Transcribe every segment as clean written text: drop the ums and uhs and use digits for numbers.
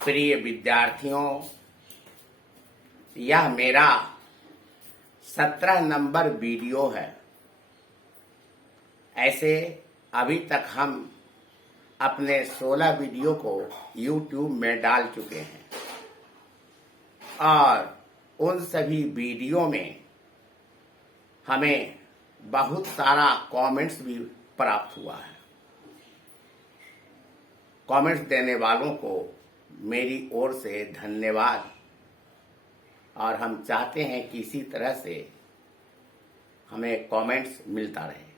प्रिय विद्यार्थियों, यह मेरा 17 नंबर वीडियो है। ऐसे अभी तक हम अपने 16 वीडियो को YouTube में डाल चुके हैं और उन सभी वीडियो में हमें बहुत सारा कमेंट्स भी प्राप्त हुआ है। कमेंट्स देने वालों को मेरी ओर से धन्यवाद और हम चाहते हैं कि इसी तरह से हमें कमेंट्स मिलता रहे।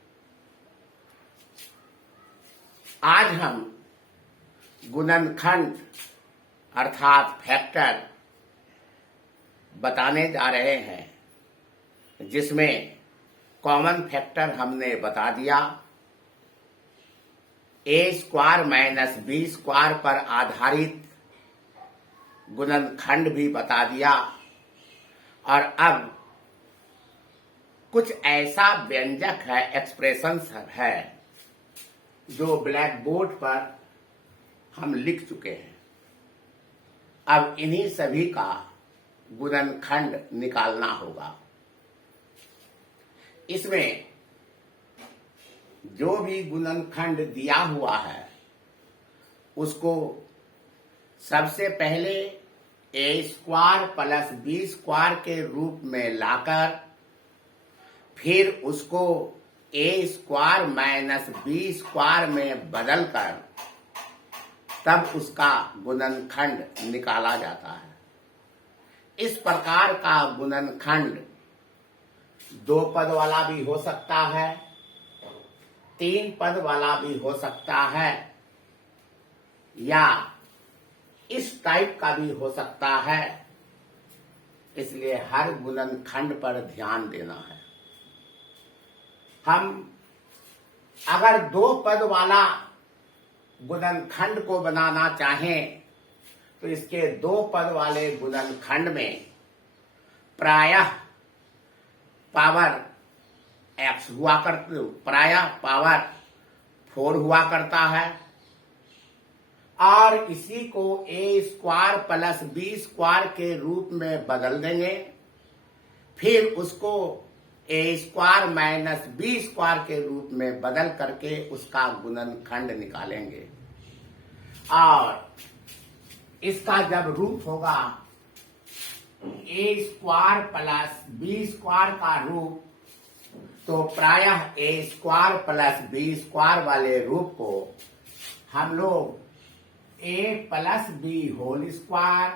आज हम गुणनखंड अर्थात फैक्टर बताने जा रहे हैं, जिसमें कॉमन फैक्टर हमने बता दिया, a² माइनस b² पर आधारित गुणनखंड भी बता दिया और अब कुछ ऐसा व्यंजक है, एक्सप्रेशंस है जो ब्लैक बोर्ड पर हम लिख चुके हैं। अब इन्हीं सभी का गुणनखंड निकालना होगा। इसमें जो भी गुणनखंड दिया हुआ है उसको सबसे पहले a² प्लस b² के रूप में लाकर फिर उसको a² माइनस b² में बदलकर तब उसका गुणनखंड निकाला जाता है। इस प्रकार का गुणनखंड 2 पद वाला भी हो सकता है, 3 पद वाला भी हो सकता है या इस टाइप का भी हो सकता है। इसलिए हर गुणनखंड पर ध्यान देना है। हम अगर 2 पद वाला गुणनखंड को बनाना चाहें तो इसके 2 पद वाले गुणनखंड में प्रायः पावर x हुआ करते, प्रायः पावर 4 हुआ करता है और इसी को a² प्लस b² के रूप में बदल देंगे। फिर उसको a² माइनस b² के रूप में बदल करके उसका गुणनखंड निकालेंगे और इसका जब रूप होगा a² प्लस b² का रूप, तो प्रायः a² प्लस b² वाले रूप को हम लोग a plus b²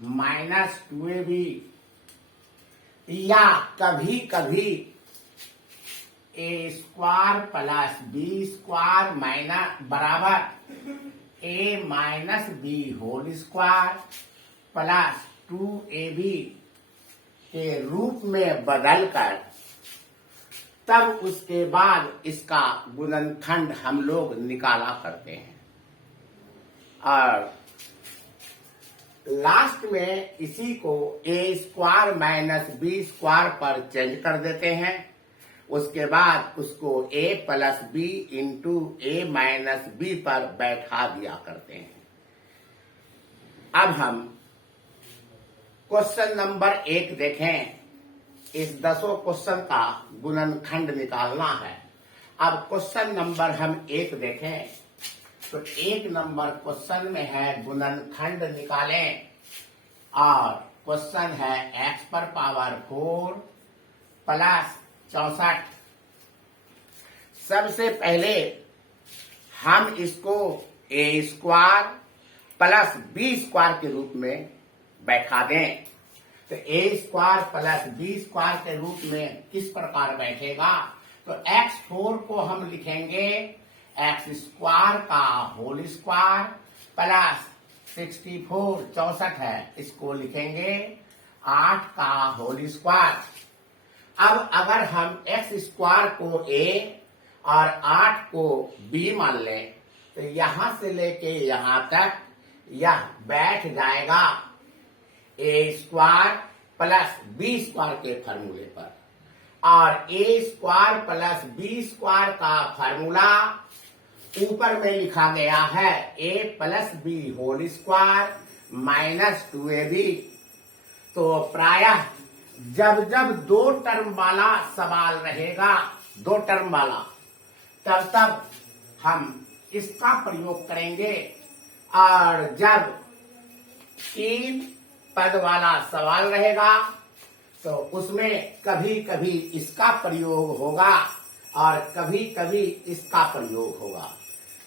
minus 2ab या कभी कभी a² प्लस b² माइनस बराबर a minus b² plus 2ab के रूप में बदलकर तब उसके बाद इसका गुणनखंड हम लोग निकाला करते हैं और लास्ट में इसी को a² माइनस b² पर चेंज कर देते हैं। उसके बाद उसको a plus b into a minus b पर बैठा दिया करते हैं। अब हम क्वेश्चन नंबर 1 देखें। इस 10 क्वेश्चन का गुणनखंड निकालना है। अब क्वेश्चन नंबर हम 1 देखें तो 1 नंबर क्वेश्चन में है गुणनखंड निकालें और क्वेश्चन है x पर पावर 4 प्लस 64। सबसे पहले हम इसको a² प्लस b² के रूप में बैठा दें। तो a² प्लस b² के रूप में किस प्रकार बैठेगा, तो x4 को हम लिखेंगे x² का होल स्क्वायर प्लस 64 64 है, इसको लिखेंगे 8 का होल स्क्वायर। अब अगर हम x² को a और 8 को b मान लें तो यहां से लेके यहां तक यह बैठ जाएगा a² प्लस b² के फॉर्मूले पर और a² प्लस b² का फॉर्मूला ऊपर में लिखा गया है a plus b whole square minus 2ab। तो प्रायः जब जब दो टर्म वाला सवाल रहेगा, दो टर्म वाला, तब तब हम इसका प्रयोग करेंगे। और जब तीन पद वाला सवाल रहेगा तो उसमें कभी कभी इसका प्रयोग होगा और कभी कभी इसका प्रयोग होगा।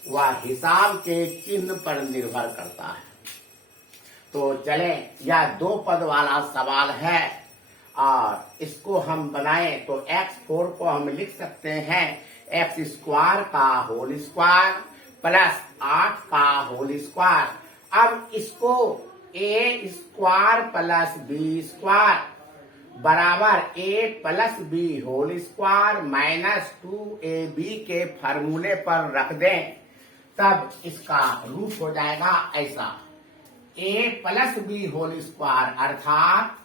वह हिसाब के चिन्ह पर निर्भर करता है। तो चले, यह दो पद वाला सवाल है और इसको हम बनाएं तो x4 को हम लिख सकते हैं एक्स स्क्वायर का होल स्क्वायर प्लस 8 का होल स्क्वायर। अब इसको a square plus b square बराबर a plus b whole square minus 2ab के फार्मूले पर रख दें, तब इसका रूप हो जाएगा ऐसा। a plus b whole square अर्थात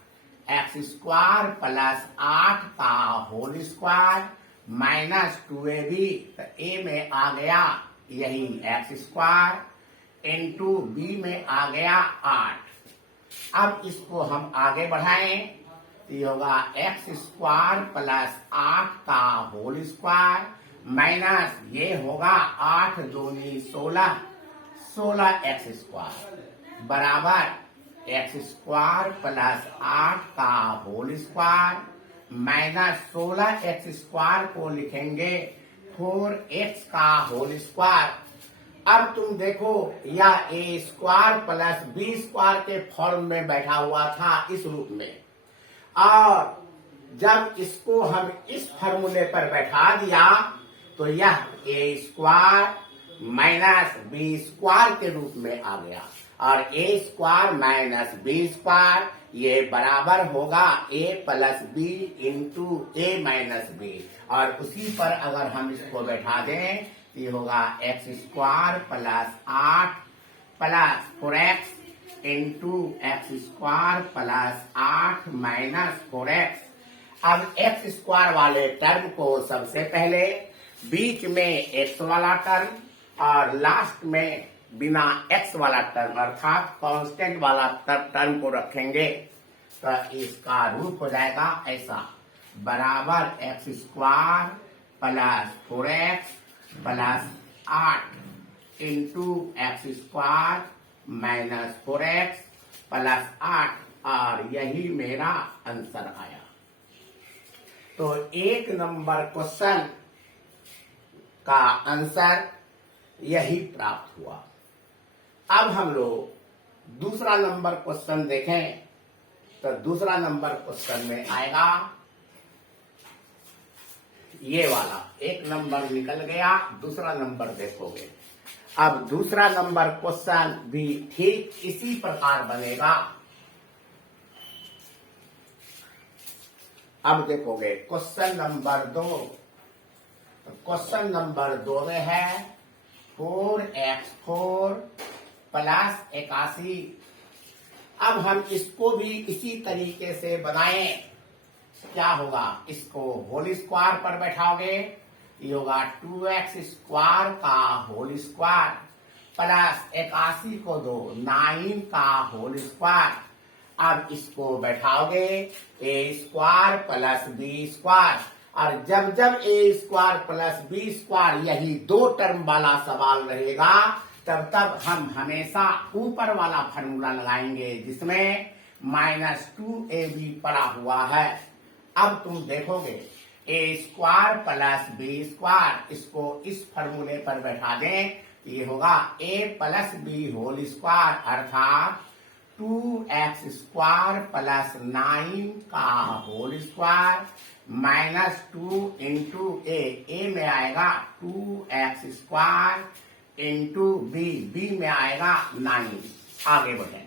एक्स स्क्वायर प्लस 8 का होल स्क्वायर माइनस 2ab। तो a में आ गया यही एक्स स्क्वायर इंटू बी में आ गया 8। अब इसको हम आगे बढ़ाएं तो ये होगा एक्स स्क्वायर प्लस 8 का होल स्क्वायर माइनस ये होगा 8 दूनी 16, 16 एक्स स्क्वायर बराबर एक्स स्क्वायर प्लस 8 का whole square minus 16 x square को लिखेंगे 4x का होल स्क्वायर। अब तुम देखो यह ए स्क्वायर प्लस बी स्क्वायर के फॉर्म में बैठा हुआ था इस रूप में, और जब इसको हम इस फॉर्मूले पर बैठा दिया तो यह ए स्क्वायर माइनस बी स्क्वायर के रूप में आ गया। और ए स्क्वायर माइनस बी स्क्वायर ये बराबर होगा ए plus b into a minus B. और उसी पर अगर हम इसको बैठा दें तो ये होगा x square plus 8 plus 4x into x square plus 8 minus 4x। अब एक्स स्क्वायर वाले टर्म को सबसे पहले बीच में x वाला टर्म और लास्ट में बिना x वाला टर्म अर्थात कांस्टेंट वाला टर्म को रखेंगे। तो इसका रूप हो जाएगा ऐसा, बराबर x square plus 4x plus 8 into x square minus 4x plus 8, और यही मेरा आंसर आया। तो 1 नंबर क्वेश्चन का आंसर यही प्राप्त हुआ। अब हम लोग दूसरा नंबर क्वेश्चन देखें तो दूसरा नंबर क्वेश्चन में आएगा ये वाला। 1 नंबर निकल गया, दूसरा नंबर देखोगे। अब दूसरा नंबर क्वेश्चन भी ठीक इसी प्रकार बनेगा। अब देखोगे क्वेश्चन नंबर 2। क्वेश्चन नंबर 2 में है 4x4 प्लस 81। अब हम इसको भी इसी तरीके से बनाएं। क्या होगा, इसको होल स्क्वायर पर बैठाओगे, ये होगा 2x स्क्वायर का होल स्क्वायर प्लस 81 को दो 9 का होल स्क्वायर। अब इसको बैठाओगे a square plus b square, और जब जब a square plus b square यही दो टर्म वाला सवाल रहेगा तब तब हम हमेशा ऊपर वाला फॉर्मूला लगाएंगे जिसमें -2ab पड़ा हुआ है। अब तुम देखोगे ए स्क्वायर प्लस बी स्क्वायर, इसको इस फॉर्मूले पर बैठा दें, ये होगा ए प्लस बी होल स्क्वायर अर्थात 2x स्क्वायर प्लस 9 का होल स्क्वायर माइनस 2 इंटू ए में आएगा 2x स्क्वायर इंटू बी में आएगा 9। आगे बढ़े,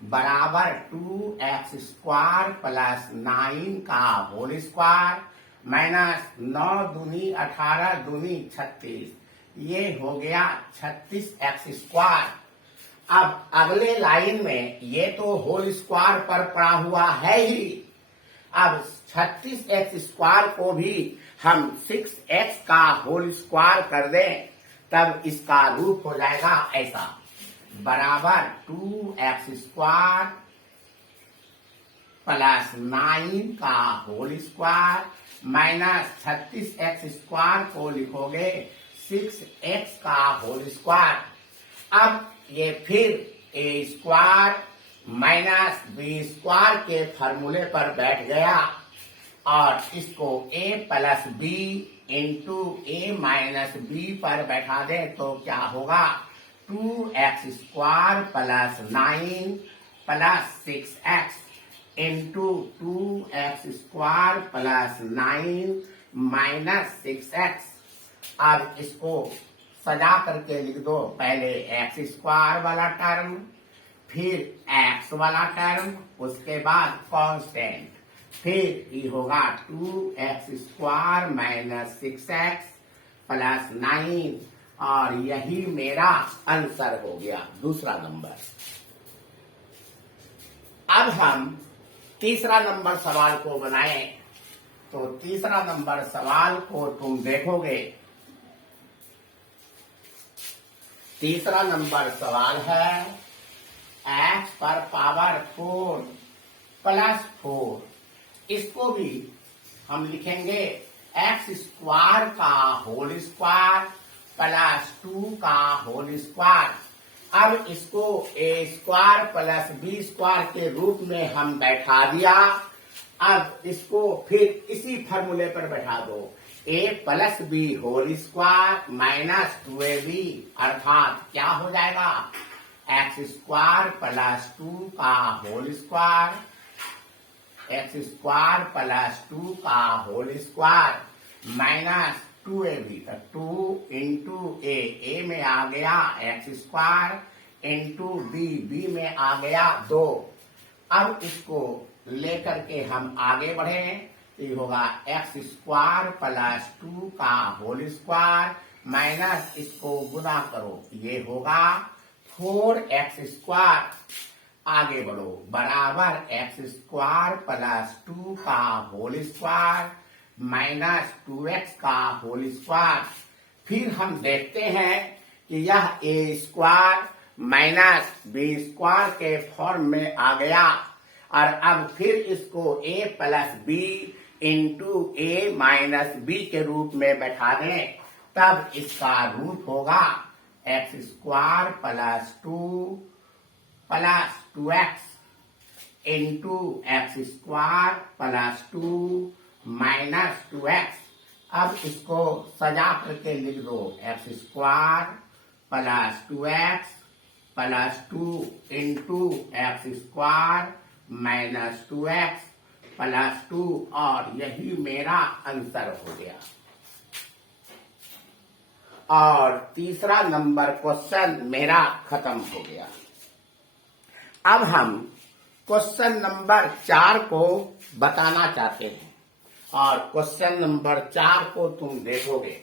बराबर 2x स्क्वायर प्लस 9 का होल स्क्वायर माइनस 9 दूनी 18 दूनी 36, ये हो गया 36x स्क्वायर। अब अगले लाइन में ये तो होल स्क्वायर पर पड़ा हुआ है ही, अब 36x स्क्वायर को भी हम 6x का होल स्क्वायर कर दें तब इसका रूप हो जाएगा ऐसा, बराबर 2x² प्लस 9 का होल स्क्वायर माइनस 36x² को लिखोगे 6x का होल स्क्वायर। अब ये फिर a² माइनस b² के फॉर्मूले पर बैठ गया और इसको a plus b into a minus b पर बैठा दे तो क्या होगा, 2x² plus 9 plus 6x into 2x² plus 9 minus 6x। अब इसको सजा करके लिख दो, पहले x² वाला टर्म, फिर x वाला टर्म, उसके बाद कांस्टेंट, फिर ये होगा 2x² माइनस 6x प्लस 9 और यही मेरा आंसर हो गया, दूसरा नंबर। अब हम तीसरा नंबर सवाल को बनाएं। तो तीसरा नंबर सवाल को तुम देखोगे, तीसरा नंबर सवाल है x पर पावर 4 प्लस 4। इसको भी हम लिखेंगे x² का होल स्क्वायर प्लस 2 का होल स्क्वायर। अब इसको a² प्लस b² के रूप में हम बैठा दिया। अब इसको फिर इसी फॉर्मूले पर बैठा दो, a plus b whole square minus 2ab, अर्थात क्या हो जाएगा, x² प्लस 2 का होल स्क्वायर, x² प्लस 2 का whole square minus 2ab, 2 into a में आ गया x² इंटू b में आ गया 2। अब इसको लेकर के हम आगे बढ़े तो ये होगा x² प्लस 2 का होल स्क्वायर माइनस इसको गुना करो, ये होगा 4x²। आगे बढ़ो, बराबर x² प्लस 2 का होल स्क्वायर माइनस 2x का होल स्क्वायर। फिर हम देखते हैं कि यह a² माइनस b² के फॉर्म में आ गया और अब फिर इसको a plus b into a minus b के रूप में बैठा दें, तब इसका रूप होगा x² plus 2 plus 2x into x² plus 2 minus 2x। अब इसको सजा करके लिख दो, x² plus 2x plus 2 into x² minus 2x plus 2 और यही मेरा आंसर हो गया। और तीसरा नंबर क्वेश्चन मेरा खत्म हो गया। अब हम क्वेश्चन नंबर 4 को बताना चाहते हैं और क्वेश्चन नंबर 4 को तुम देखोगे।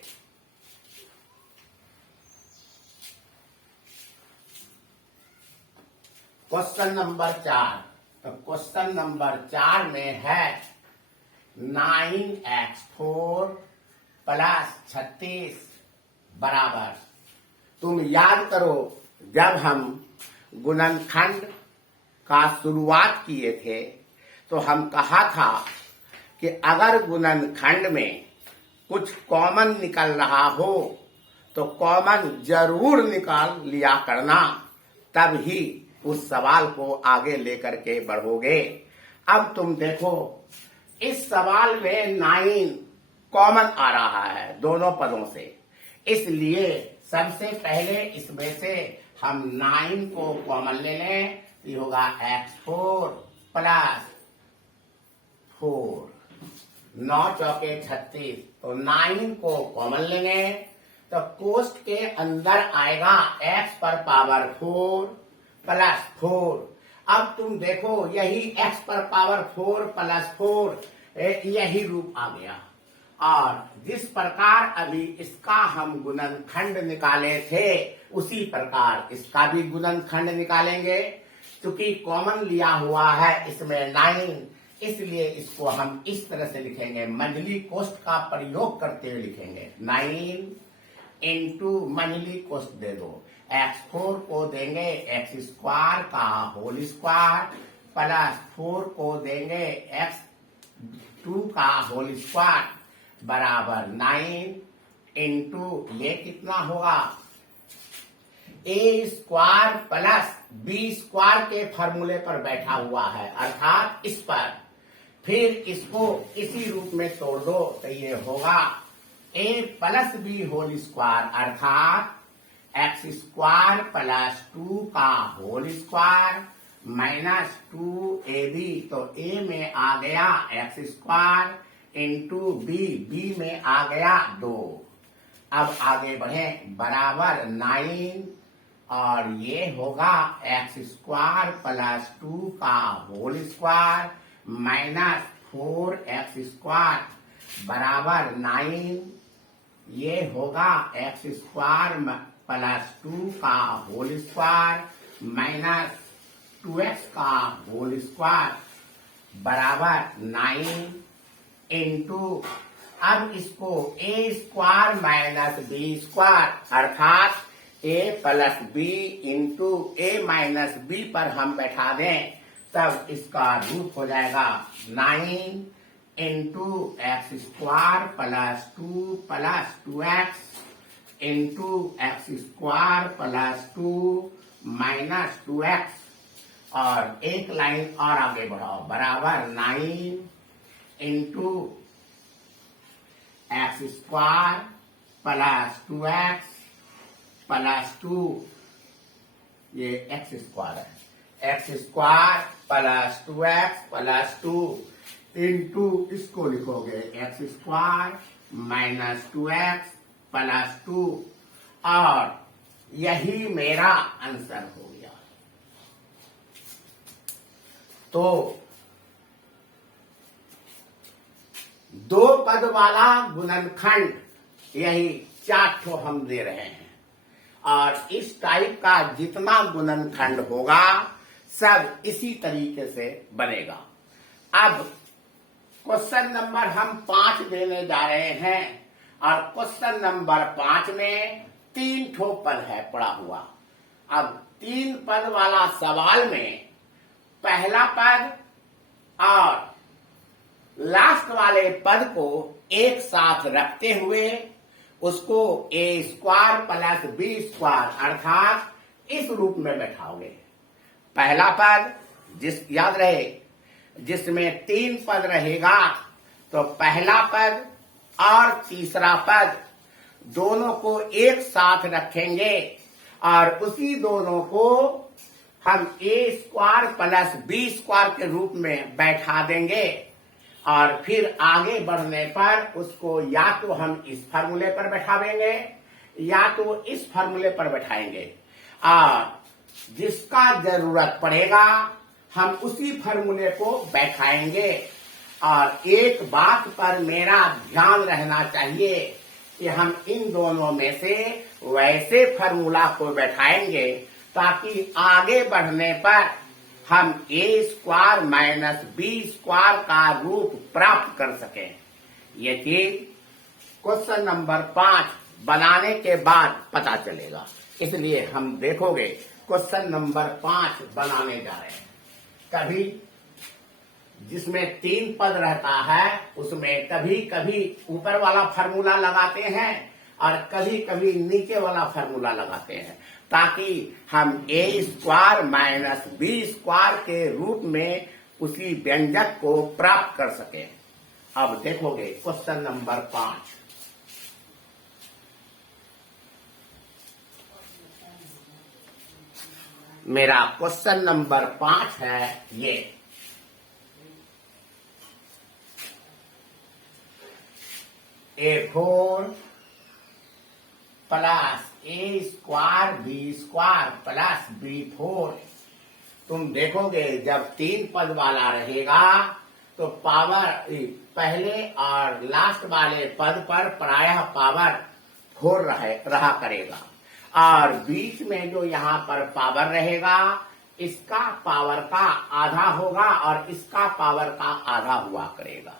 क्वेश्चन नंबर 4, तो क्वेश्चन नंबर 4 में है 9x4 प्लस 36 बराबर। तुम याद करो, जब हम गुणनखंड का शुरुआत किए थे तो हम कहा था कि अगर गुणनखंड में कुछ कॉमन निकल रहा हो तो कॉमन जरूर निकाल लिया करना, तब ही उस सवाल को आगे लेकर के बढ़ोगे। अब तुम देखो, इस सवाल में 9 कॉमन आ रहा है दोनों पदों से, इसलिए सबसे पहले इसमें से हम 9 को कॉमन ले लें। ये होगा x4 प्लस 4, 9 चौके 36, तो 9 को कॉमन लेंगे तो कोष्ठ के अंदर आएगा x पर पावर 4 प्लस 4। अब तुम देखो, यही x पर पावर 4 प्लस 4 यही रूप आ गया। और जिस प्रकार अभी इसका हम गुणनखंड निकाले थे उसी प्रकार इसका भी गुणनखंड निकालेंगे। क्योंकि कॉमन लिया हुआ है इसमें 9, इसलिए इसको हम इस तरह से लिखेंगे, मंडली कोष्ठ का प्रयोग करते हुए लिखेंगे 9 इंटू मनीली कोष्ट दे दो। x4 को देंगे x² का होल स्क्वायर प्लस 4 को देंगे x2 का होल स्क्वायर बराबर 9 इंटू ये कितना होगा a² प्लस b² के फॉर्मूले पर बैठा हुआ है अर्थात इस पर। फिर इसको इसी रूप में तोड़ दो तो ये होगा a plus b whole square अर्थात x² प्लस 2 का होल स्क्वायर माइनस 2ab। तो a में आ गया x² इंटू बी में आ गया 2। अब आगे बढ़े बराबर 9 और ये होगा x² प्लस 2 का होल स्क्वायर माइनस 4x² बराबर 9। ये होगा x² प्लस 2 का होल स्क्वायर माइनस 2x का होल स्क्वायर बराबर 9 इंटू अब इसको a² माइनस b² अर्थात a plus b into a minus b पर हम बैठा दें तब इसका रूप हो जाएगा 9 into x² plus 2 plus 2x into x² plus 2 minus 2x और एक लाइन और आगे बढ़ाओ बराबर 9 into x² plus 2x plus 2 ये x² है x² plus 2x plus 2 into इसको लिखोगे x² माइनस 2x प्लस 2 और यही मेरा आंसर हो गया। तो दो पद वाला गुणनखंड यही 4 ठो हम दे रहे हैं और इस टाइप का जितना गुणनखंड होगा सब इसी तरीके से बनेगा। अब क्वेश्चन नंबर हम 5 देने जा रहे हैं और क्वेश्चन नंबर 5 में 3 ठो पद है पड़ा हुआ। अब 3 पद वाला सवाल में पहला पद और लास्ट वाले पद को एक साथ रखते हुए उसको a² प्लस b² अर्थात इस रूप में बैठाओगे। पहला पद याद रहे जिसमें 3 पद रहेगा तो पहला पद और तीसरा पद दोनों को एक साथ रखेंगे और उसी दोनों को हम a² प्लस b² के रूप में बैठा देंगे और फिर आगे बढ़ने पर उसको या तो हम इस फार्मूले पर बैठावेंगे या तो इस फार्मूले पर बैठाएंगे और जिसका जरूरत पड़ेगा हम उसी फार्मूले को बैठाएंगे। और एक बात पर मेरा ध्यान रहना चाहिए कि हम इन दोनों में से वैसे फार्मूला को बैठाएंगे ताकि आगे बढ़ने पर हम a² माइनस b² का रूप प्राप्त कर सकें। ये चीज क्वेश्चन नंबर 5 बनाने के बाद पता चलेगा। इसलिए हम देखोगे क्वेश्चन नंबर 5 बनाने जा रहे हैं। कभी जिसमें 3 पद रहता है उसमें कभी कभी ऊपर वाला फार्मूला लगाते हैं और कभी कभी नीचे वाला फार्मूला लगाते हैं ताकि हम a² माइनस b² के रूप में उसी व्यंजक को प्राप्त कर सके। अब देखोगे क्वेश्चन नंबर 5। मेरा क्वेश्चन नंबर 5 है ये a4 plus a² b² plus b4। तुम देखोगे जब 3 पद वाला रहेगा तो पावर पहले और लास्ट वाले पद पर प्रायः पावर 4 रहा करेगा और बीच में जो यहाँ पर पावर रहेगा इसका पावर का आधा होगा और इसका पावर का आधा हुआ करेगा।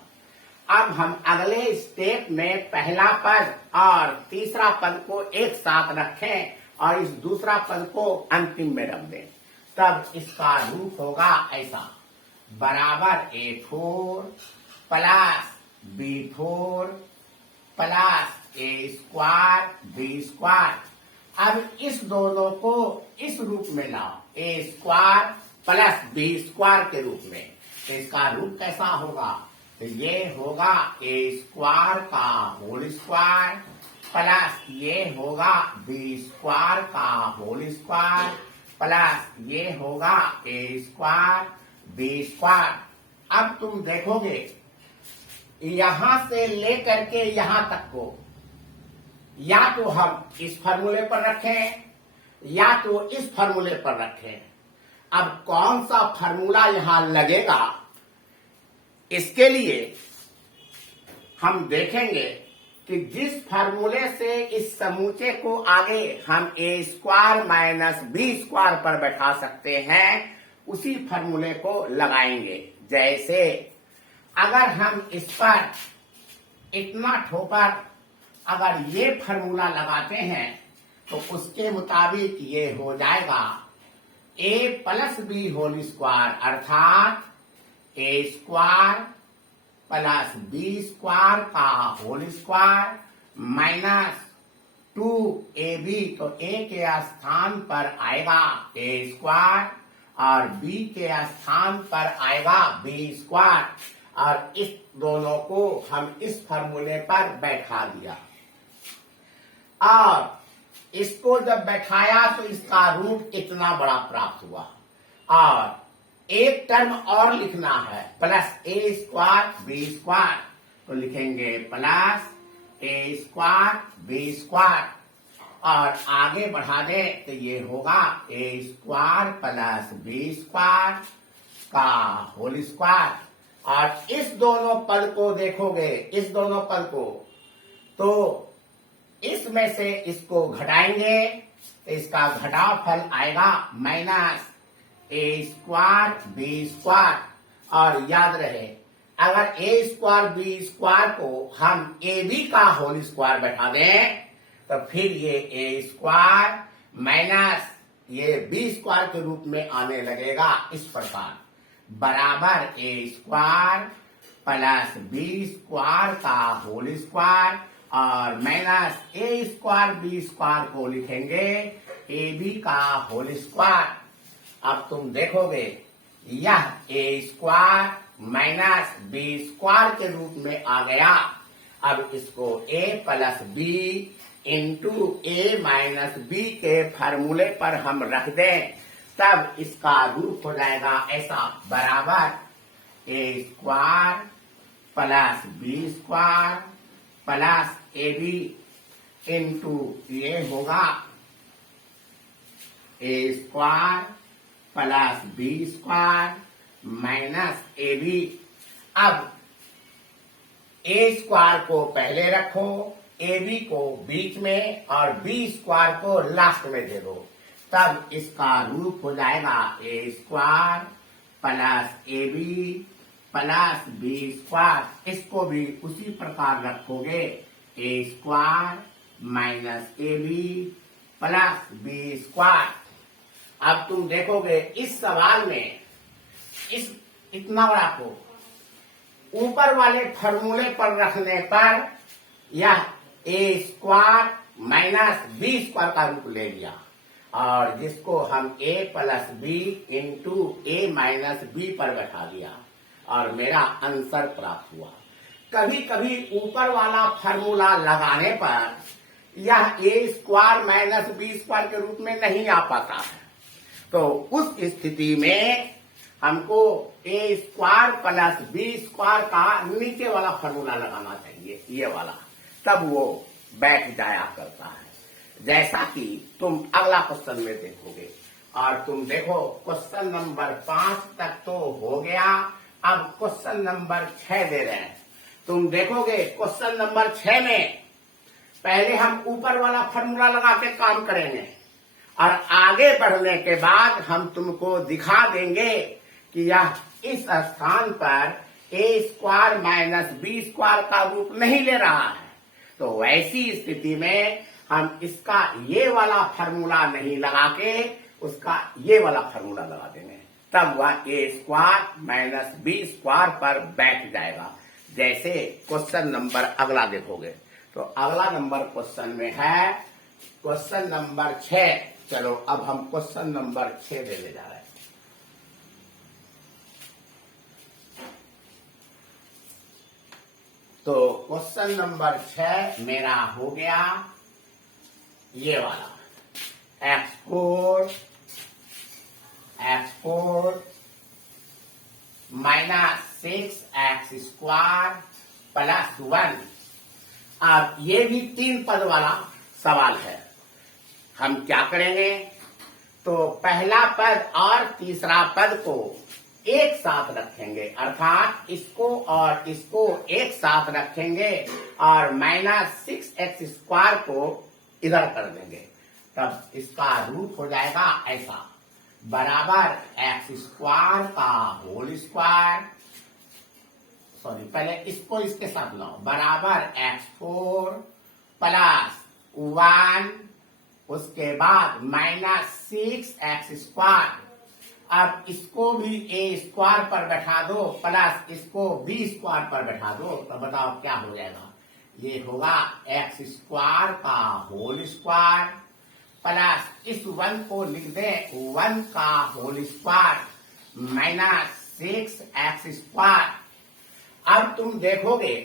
अब हम अगले स्टेप में पहला पद और तीसरा पद को एक साथ रखें और इस दूसरा पद को अंतिम में रख दें, तब इसका रूप होगा ऐसा, बराबर A4 plus B4 plus A² B²। अब इस दोनों को इस रूप में लाओ, A² प्लस B² के रूप में। तो इसका रूप कैसा होगा? तो ये होगा A² का होल स्क्वायर प्लस ये होगा B² का होल स्क्वायर प्लस ये होगा A² B²। अब तुम देखोगे यहां से लेकर के यहां तक को या तो हम इस फॉर्मूले पर रखें या तो इस फॉर्मूले पर रखें। अब कौन सा फॉर्मूला यहां लगेगा, इसके लिए हम देखेंगे कि जिस फार्मूले से इस समूचे को आगे हम A² माइनस B² पर बैठा सकते हैं उसी फार्मूले को लगाएंगे। जैसे अगर हम इस पर इतना ठोकर अगर ये फार्मूला लगाते हैं तो उसके मुताबिक ये हो जाएगा A plus B whole square अर्थात A² प्लस B² का होल स्क्वायर माइनस 2AB। तो A के स्थान पर आएगा A² और B के स्थान पर आएगा B² और इस दोनों को हम इस फार्मूले पर बैठा दिया और इसको जब बैठाया तो इसका रूप इतना बड़ा प्राप्त हुआ। और एक टर्म और लिखना है प्लस A² B², तो लिखेंगे प्लस A² B² और आगे बढ़ा दे तो ये होगा A² प्लस B² का होल स्क्वायर। और इस दोनों पद को देखोगे, इस दोनों पद को, तो इसमें से इसको घटाएंगे तो इसका घटावफल आएगा माइनस A² B² और याद रहे अगर A² B² को हम AB का होल स्क्वायर बैठा दें तो फिर ये A² माइनस ये B² के रूप में आने लगेगा इस प्रकार, बराबर A² प्लस B² का होल स्क्वायर और माइनस A² B² को लिखेंगे AB का होल स्क्वायर। अब तुम देखोगे यह A² माइनस B² के रूप में आ गया। अब इसको A plus B into A minus B के फार्मूले पर हम रख दें तब इसका रूप हो जाएगा ऐसा, बराबर A² plus B² plus AB into ये होगा A² plus B² minus AB। अब A² को पहले रखो, AB को बीच में और B² को लास्ट में दे दो, तब इसका रूप हो जाएगा A² plus AB plus B²। इसको भी उसी प्रकार रखोगे A² minus AB plus B²। अब तुम देखोगे इस सवाल में इस इतना बड़ा को ऊपर वाले फॉर्मूले पर रखने पर यह A² माइनस B² का रूप ले लिया और जिसको हम A plus B into A minus B पर बैठा दिया और मेरा आंसर प्राप्त हुआ। कभी कभी ऊपर वाला फार्मूला लगाने पर यह A² माइनस B² के रूप में नहीं आ पाता है, तो उस स्थिति में हमको A² प्लस B² का नीचे वाला फार्मूला लगाना चाहिए, ये वाला, तब वो बैठ जाया करता है। जैसा कि तुम अगला क्वेश्चन में देखोगे। और तुम देखो क्वेश्चन नंबर 5 तक तो हो गया, अब क्वेश्चन नंबर 6 दे रहे हैं। तुम देखोगे क्वेश्चन नंबर 6 में पहले हम ऊपर वाला फार्मूला लगा के काम करेंगे और आगे बढ़ने के बाद हम तुमको दिखा देंगे कि यह इस स्थान पर ए स्क्वायर माइनस बी स्क्वायर का रूप नहीं ले रहा है, तो वैसी स्थिति में हम इसका ये वाला फार्मूला नहीं लगा के उसका ये वाला फार्मूला लगा देंगे, तब वह ए स्क्वायर माइनस बी स्क्वायर पर बैठ जाएगा। जैसे क्वेश्चन नंबर अगला देखोगे, तो अगला नंबर क्वेश्चन में है क्वेश्चन नंबर 6। चलो अब हम क्वेश्चन नंबर 6 देने जा रहे हैं। तो क्वेश्चन नंबर 6 मेरा हो गया ये वाला, x4 minus 6x square plus 1। अब ये भी 3 पद वाला सवाल है। हम क्या करेंगे, तो पहला पद और तीसरा पद को एक साथ रखेंगे, अर्थात इसको और इसको एक साथ रखेंगे और माइनस 6x स्क्वायर को इधर कर देंगे, तब इसका रूप हो जाएगा ऐसा, बराबर x स्क्वायर का होल स्क्वायर, सॉरी पहले इसको इसके साथ लाओ, बराबर x4 प्लस 1, उसके बाद माइनस 6x स्क्वायर। अब इसको भी ए स्क्वायर पर बैठा दो प्लस इसको बी स्क्वायर पर बैठा दो, तो बताओ क्या हो जाएगा। ये होगा x स्क्वायर का होल स्क्वायर प्लस इस 1 को लिख दे 1 का whole square minus 6x square. अब तुम देखोगे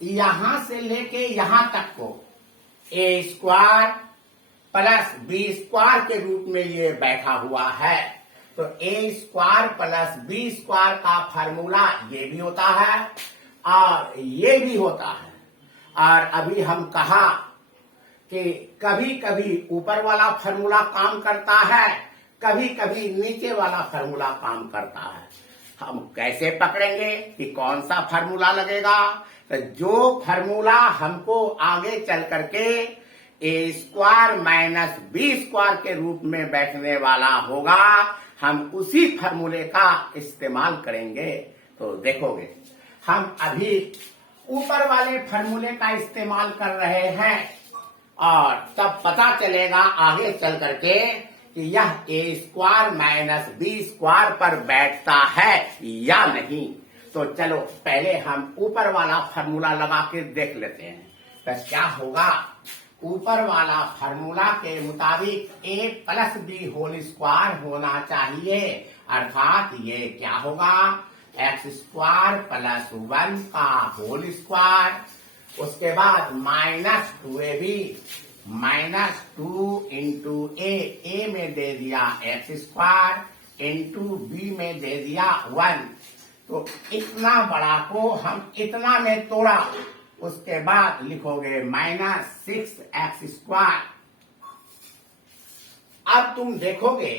यहां से लेके यहां तक को ए स्क्वायर प्लस बी स्क्वायर के रूप में ये बैठा हुआ है, तो ए स्क्वायर प्लस बी स्क्वायर का फार्मूला ये भी होता है और ये भी होता है। और अभी हम कहा कि कभी कभी ऊपर वाला फार्मूला काम करता है, कभी कभी नीचे वाला फार्मूला काम करता है। हम कैसे पकड़ेंगे कि कौन सा फार्मूला लगेगा, तो जो फार्मूला हमको आगे चल करके ए स्क्वायर माइनस बी स्क्वायर के रूप में बैठने वाला होगा, हम उसी फार्मूले का इस्तेमाल करेंगे। तो देखोगे हम अभी ऊपर वाले फार्मूले का इस्तेमाल कर रहे हैं और तब पता चलेगा आगे चल करके कि यह ए स्क्वायर माइनस बी स्क्वायर पर बैठता है या नहीं। तो चलो पहले हम ऊपर वाला फार्मूला लगा के देख लेते हैं। तो क्या होगा, ऊपर वाला फार्मूला के मुताबिक ए प्लस बी होल स्क्वायर होना चाहिए, अर्थात ये क्या होगा एक्स स्क्वायर प्लस 1 का होल स्क्वायर, उसके बाद माइनस 2ab माइनस 2 इंटू ए में दे दिया एक्स स्क्वायर इंटू बी में दे दिया 1। तो इतना बड़ा को हम इतना में तोड़ा, उसके बाद लिखोगे माइनस 6x स्क्वायर। अब तुम देखोगे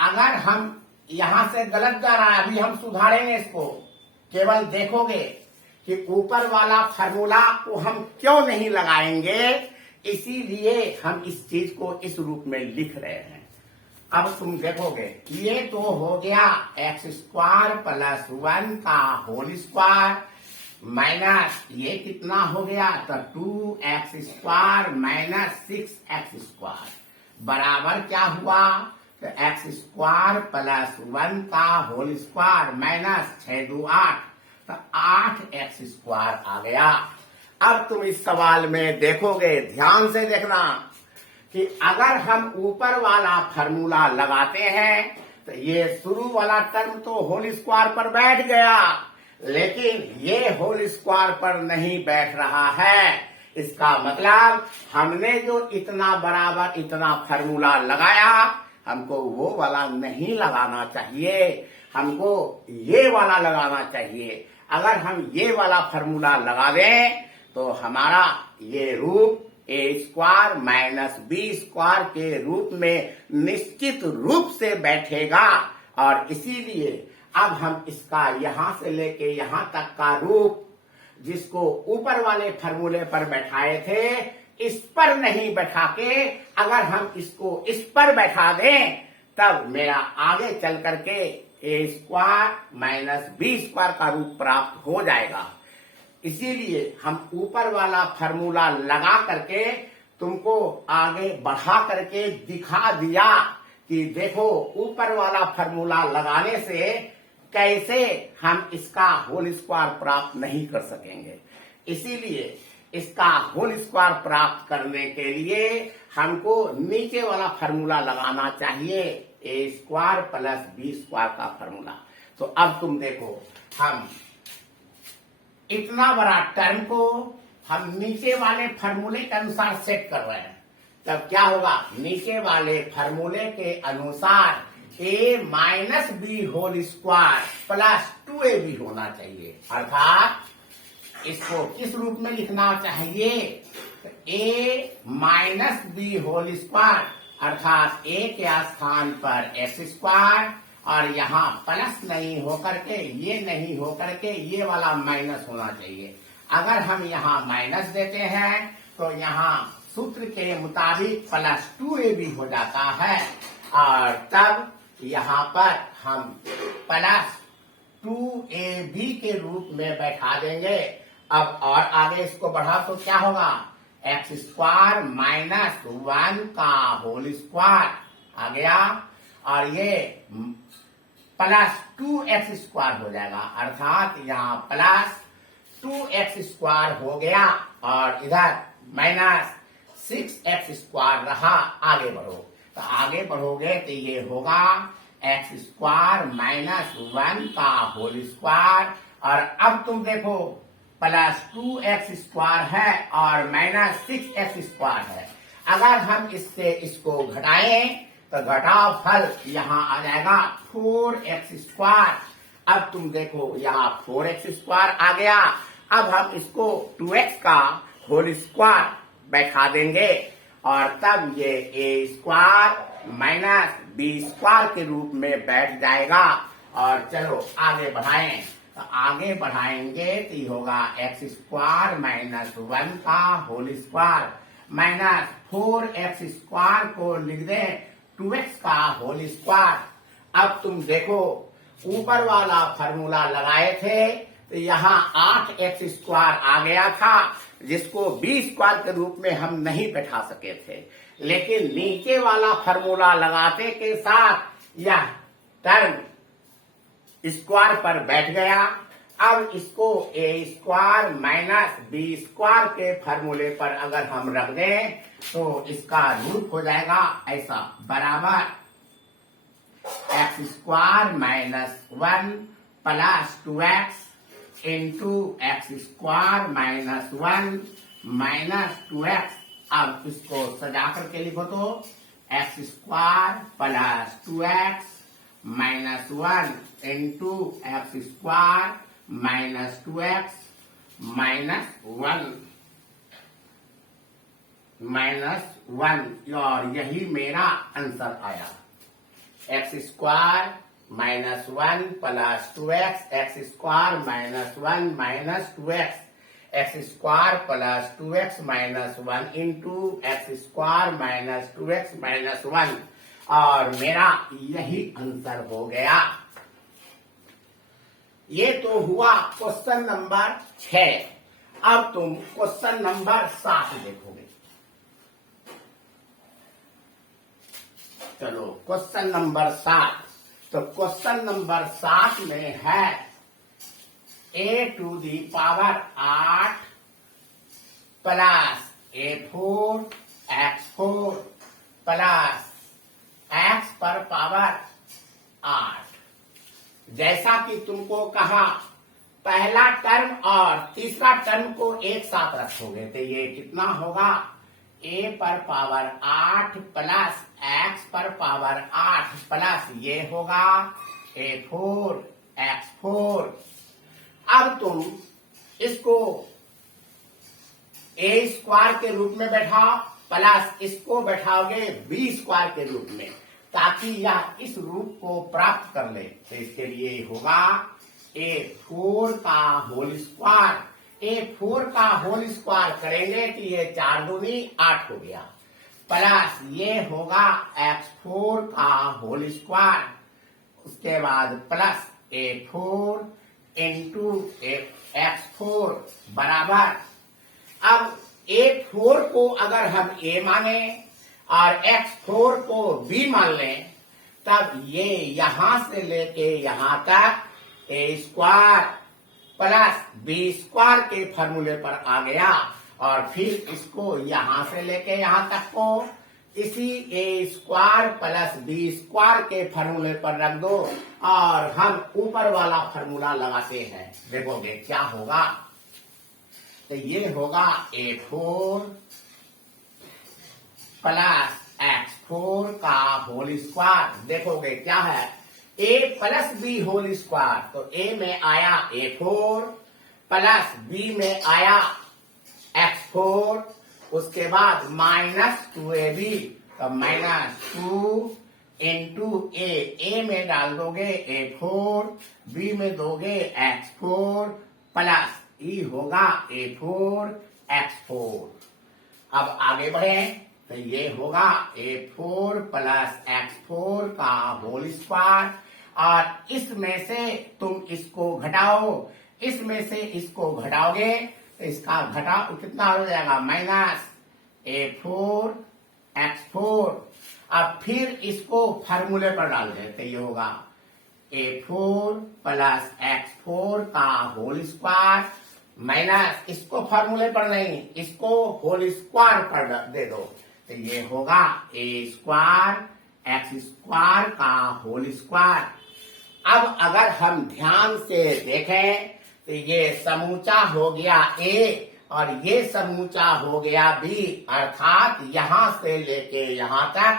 अगर हम यहां से गलत जा रहा है, अभी हम सुधारेंगे इसको, केवल देखोगे कि ऊपर वाला फार्मूला को हम क्यों नहीं लगाएंगे, इसीलिए हम इस चीज को इस रूप में लिख रहे हैं। अब तुम देखोगे ये तो हो गया एक्स स्क्वायर प्लस 1 का होल स्क्वायर माइनस ये कितना हो गया, तो 2x square minus 6x square बराबर क्या हुआ, तो एक्स स्क्वायर प्लस 1 का होल स्क्वायर माइनस 6 2 8, तो 8x स्क्वायर आ गया। अब तुम इस सवाल में देखोगे, ध्यान से देखना कि अगर हम ऊपर वाला फार्मूला लगाते हैं तो ये शुरू वाला टर्म तो होल स्क्वायर पर बैठ गया, लेकिन ये होल स्क्वायर पर नहीं बैठ रहा है। इसका मतलब हमने जो इतना बराबर इतना फार्मूला लगाया, हमको वो वाला नहीं लगाना चाहिए, हमको ये वाला लगाना चाहिए। अगर हम ये वाला फार्मूला लगा दें तो हमारा ये रूप ए स्क्वायर माइनस बी स्क्वायर के रूप में निश्चित रूप से बैठेगा, और इसीलिए अब हम इसका यहां से लेके यहां तक का रूप जिसको ऊपर वाले फार्मूले पर बैठाए थे, इस पर नहीं बैठा के अगर हम इसको इस पर बैठा दें, तब मेरा आगे चल करके ए स्क्वायर माइनस बी स्क्वायर का रूप प्राप्त हो जाएगा। इसीलिए हम ऊपर वाला फॉर्मूला लगा करके तुमको आगे बढ़ा करके दिखा दिया कि देखो ऊपर वाला फॉर्मूला लगाने से कैसे हम इसका होल स्क्वायर प्राप्त नहीं कर सकेंगे। इसीलिए इसका होल स्क्वायर प्राप्त करने के लिए हमको नीचे वाला फॉर्मूला लगाना चाहिए, ए स्क्वायर प्लस बी स्क्वायर का फॉर्मूला। तो अब तुम देखो, हम इतना बड़ा टर्म को हम नीचे वाले फॉर्मूले के अनुसार सेट कर रहे हैं, तब क्या होगा, नीचे वाले फॉर्मूले के अनुसार a minus b whole square plus 2ab होना चाहिए। अर्थात इसको किस रूप में लिखना चाहिए, ए माइनस बी होल स्क्वायर, अर्थात ए के स्थान पर एक्स स्क्वायर और यहाँ प्लस नहीं होकर के, ये नहीं होकर के, ये वाला माइनस होना चाहिए। अगर हम यहाँ माइनस देते हैं तो यहाँ सूत्र के मुताबिक प्लस 2ab हो जाता है और तब यहाँ पर हम प्लस 2ab के रूप में बैठा देंगे। अब और आगे इसको बढ़ा तो क्या होगा, एक्स स्क्वायर माइनस 1 का होल स्क्वायर आ गया और ये प्लस 2x स्क्वायर हो जाएगा, अर्थात यहाँ प्लस 2x स्क्वायर हो गया और इधर माइनस 6x स्क्वायर रहा। आगे बढ़ो तो आगे बढ़ोगे तो ये होगा एक्स स्क्वायर माइनस 1 का होल स्क्वायर और अब तुम देखो प्लस 2x स्क्वायर है और माइनस 6x स्क्वायर है। अगर हम इससे इसको घटाएं तो घटाव फल यहाँ आ जाएगा 4x स्क्वायर। अब तुम देखो यहाँ 4x स्क्वायर आ गया। अब हम इसको 2x का होल स्क्वायर बैठा देंगे और तब ये ए स्क्वायर माइनस बी स्क्वायर के रूप में बैठ जाएगा। और चलो आगे बढ़ाएं तो आगे बढ़ाएंगे तो ये होगा एक्स स्क्वायर माइनस 1 का whole square minus 4x square को लिख दें 2x का होल स्क्वायर। अब तुम देखो ऊपर वाला फॉर्मूला लगाए थे तो यहाँ 8x स्क्वायर आ गया था जिसको b स्क्वायर के रूप में हम नहीं बैठा सके थे, लेकिन नीचे वाला फॉर्मूला लगाते के साथ यह टर्म स्क्वायर पर बैठ गया। अब इसको a square minus b square के फॉर्मूले पर अगर हम रख दें तो इसका रूप हो जाएगा ऐसा, बराबर x square minus 1 plus 2x into x square minus 1 minus 2x। अब इसको सजा करके लिखो तो x square plus 2x minus 1 into x square minus 2x minus 1 और यही मेरा आंसर आया। X square minus 1 plus 2x x square minus 1 minus 2x x square plus 2x minus 1 into x square minus 2x minus 1 और मेरा यही answer हो गया। ये तो हुआ क्वेश्चन नंबर 6। अब तुम क्वेश्चन नंबर 7 देखोगे। चलो क्वेश्चन नंबर 7। तो क्वेश्चन नंबर 7 में है a to the power 8 plus a4 x4 plus x पर पावर 8। जैसा कि तुमको कहा पहला टर्म और तीसरा टर्म को एक साथ रखोगे तो ये कितना होगा, a पर पावर 8 प्लस x पर पावर 8 प्लस ये होगा a4 x4। अब तुम इसको a स्क्वायर के रूप में बैठाओ प्लस इसको बैठाओगे b स्क्वायर के रूप में, ताकि यह इस रूप को प्राप्त कर ले। तो इसके लिए होगा a4 का होल स्क्वायर। a4 का होल स्क्वायर करेंगे कि ये 4 दूनी 8 हो गया, प्लस ये होगा x4 का होल स्क्वायर उसके बाद प्लस A4 इंटू X4 बराबर, अब A4 को अगर हम A माने और X4 को B मान लें, तब ये यहां से लेके यहां तक A² प्लस B² के फॉर्मूले पर आ गया, और फिर इसको यहां से लेके यहां तक को इसी A² प्लस B² के फॉर्मूले पर रख दो, और हम ऊपर वाला फॉर्मूला लगाते हैं। देखोगे क्या होगा, तो ये होगा A4 प्लस X4 का होल स्क्वायर। देखोगे क्या है, A plus B whole square, तो A में आया A4 प्लस B में आया X4, उसके बाद माइनस 2AB, तो -2 इंटू A में डाल दोगे A4, B में दोगे X4 प्लस ई होगा A4 X4। अब आगे बढ़े तो ये होगा A4 प्लस X4 का होल स्क्वायर, और इसमें से तुम इसको घटाओ, इसमें से इसको घटाओगे तो इसका घटाओ कितना हो जाएगा, माइनस A4 X4। अब फिर इसको फार्मूले पर डाल दे तो ये होगा A4 प्लस X4 का होल स्क्वायर माइनस, इसको फार्मूले पर नहीं, इसको होल स्क्वायर पर दे दो, तो ये होगा A² X² का होल स्क्वायर। अब अगर हम ध्यान से देखें तो ये समूचा हो गया A और ये समूचा हो गया B, अर्थात यहां से लेके यहां तक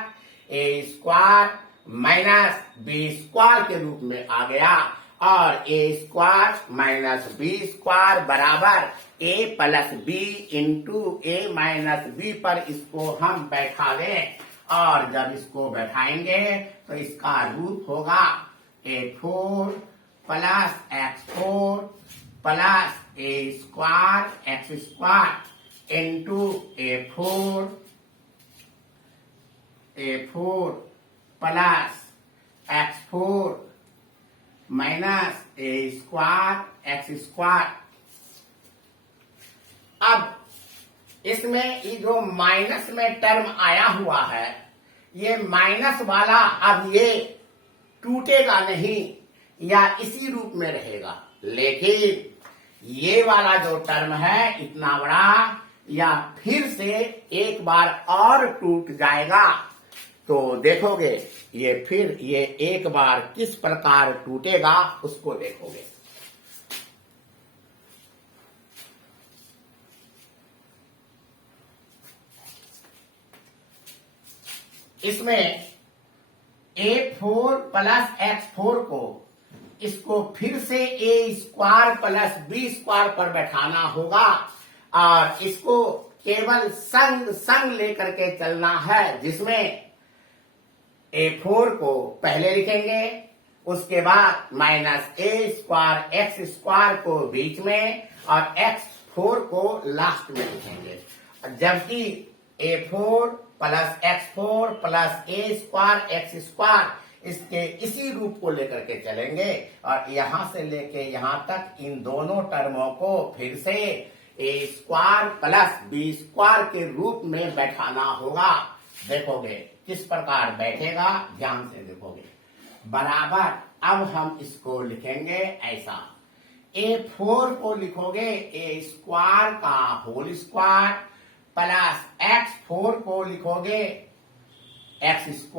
A² माइनस B² के रूप में आ गया, और A² माइनस B² बराबर A plus B into A minus B पर इसको हम बैठा दें, और जब इसको बैठाएंगे तो इसका रूप होगा A4 plus X4 plus A² X² into A4 plus X4 minus A² X²। अब इसमें ये जो माइनस में टर्म आया हुआ है, ये माइनस वाला अब ये टूटेगा नहीं या इसी रूप में रहेगा, लेकिन ये वाला जो टर्म है इतना बड़ा या फिर से एक बार और टूट जाएगा। तो देखोगे ये फिर ये एक बार किस प्रकार टूटेगा उसको देखोगे। इसमें A4 प्लस X4 को इसको फिर से A² प्लस B² पर बैठाना होगा, और इसको केवल संग संग लेकर के चलना है, जिसमें A4 को पहले लिखेंगे, उसके बाद माइनस A² X² को बीच में और X4 को लास्ट में लिखेंगे, जबकि A4 plus X4 plus A² X² इसके इसी रूप को लेकर के चलेंगे, और यहां से लेके यहां तक इन दोनों टर्मों को फिर से A² प्लस B² के रूप में बैठाना होगा। देखोगे किस प्रकार बैठेगा, ध्यान से देखोगे। बराबर अब हम इसको लिखेंगे ऐसा, A4 को लिखोगे A² का होल स्क्वायर प्लस X4 को लिखोगे X²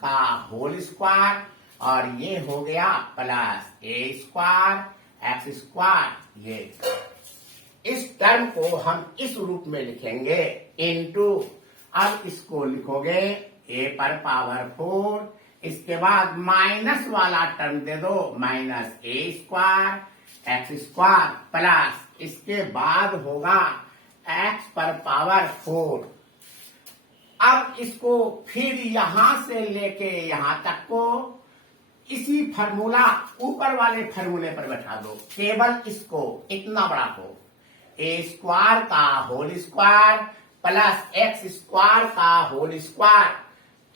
का होल स्क्वायर, और ये हो गया प्लस A² X²। ये इस टर्म को हम इस रूप में लिखेंगे इनटू, अब इसको लिखोगे A पर पावर 4, इसके बाद माइनस वाला टर्म दे दो, माइनस A² X² प्लस इसके बाद होगा X पर पावर 4। अब इसको फिर यहां से लेके यहां तक को इसी फार्मूला ऊपर वाले फार्मूले पर बैठा दो, केवल इसको इतना बड़ा को A² का होल स्क्वायर प्लस X² का होल स्क्वायर